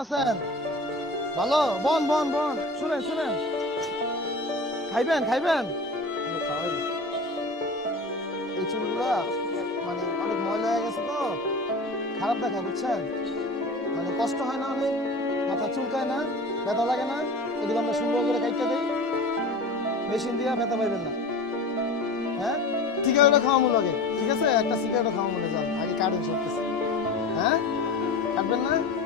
আছেন ভালো, বন বন বন। শুনেন শুনেন। খাইবেন খাইবেন? এই চুলগুলা মানে অনেক ময়লা হয়ে গেছে তো। খারাপ দেখা, বুঝছেন? মানে কষ্ট হয় না অনেক। মাথা চুলকায় না, ব্যথা লাগে না। এগুলো আমরা সুন্দর করে কাইটটা দিই। মেশিন দিয়ে ব্যথা পাইবেন না। হ্যাঁ? সিগারেটও খাওয়া মূল লাগে। ঠিক আছে? একটা সিগারেটও খাওয়া মূলে যান। আগে কাটুন সব কিছু হ্যাঁ? কাটবেন না?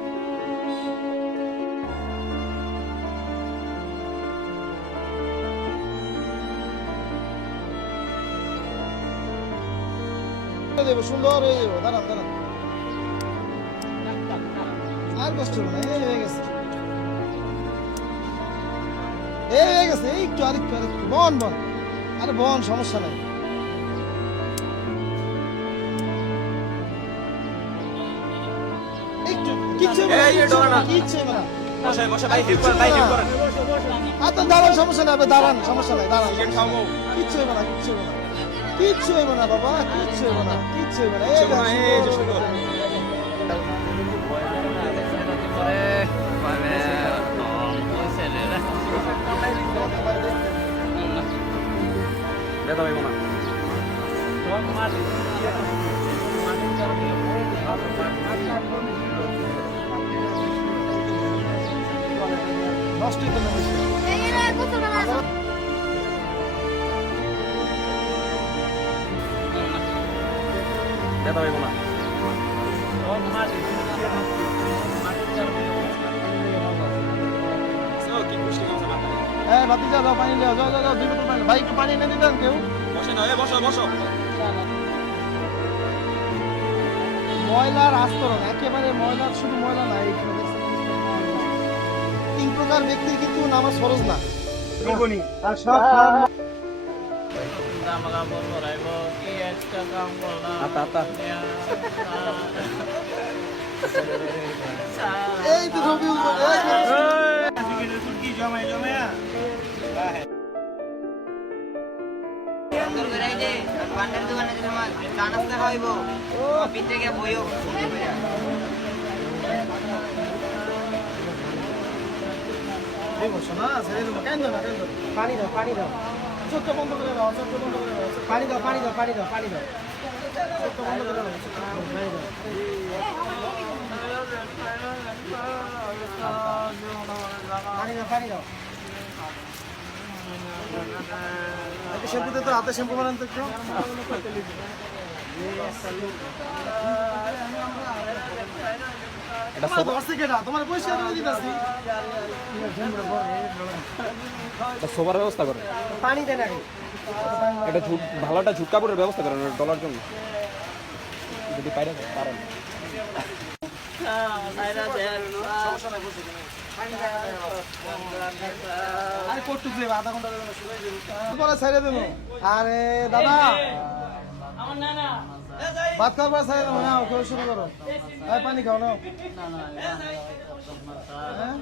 সুন্দর হয়ে যাব, দাঁড়ান দাঁড়ান। আর কষ্ট না হয়ে গেছে। এই হয়ে গেছে একটু, আরেকটু আরেকটু, বন বন। আরে বন, সমস্যা নাই। দাঁড়ান সমস্যা নাই দাঁড়ান সমস্যা নাই দাঁড়ান। কিচ্ছু হবে না কিচ্ছু হবে না কিচ্ছু হবে না বাবা কিচ্ছু হবে না কিচ্ছু হবে না কিচ্ছু হবে না, এই যে সুন্দর। সুন্দর। নষ্টই তো না বেশি। ব্যথা পাইব না। হ্যাঁ ভাতিজা দাও পানি দাও যাও যাও যাও দুই বোতল পানি একটু পানি এনে দিতেন কেউ? বসে না এ বসো বসো। ময়লার আস্তরণ একেবারে ময়লার শুধু ময়লা না প্রকার ব্যক্তির কিন্তু নামাজ ফরজ না আর সব এই তো পান্ডার দোকানে চা নাস্তা খাওয়াইবো থেকে বইও পানি দাও পানি দাও চোখটা বন্ধ করে দাও চোখটা বন্ধ করে দাও পানি দাও। পানি দাও পানি দাও শ্যাম্পুতে তো হাতে শ্যাম্পু বানান তো একটু করে। একটা সোবার ব্যবস্থা করেন পানি দেন একটা ভালো একটা ঝুট কাপড়ের ব্যবস্থা করেন ডলার জন্য। যদি পাইরে পারেন। আরে কটুক দেবে। আধা ভাত ছেড়ে দেবো নাও খেয়ে শুরু করো পানি খাও হ্যাঁ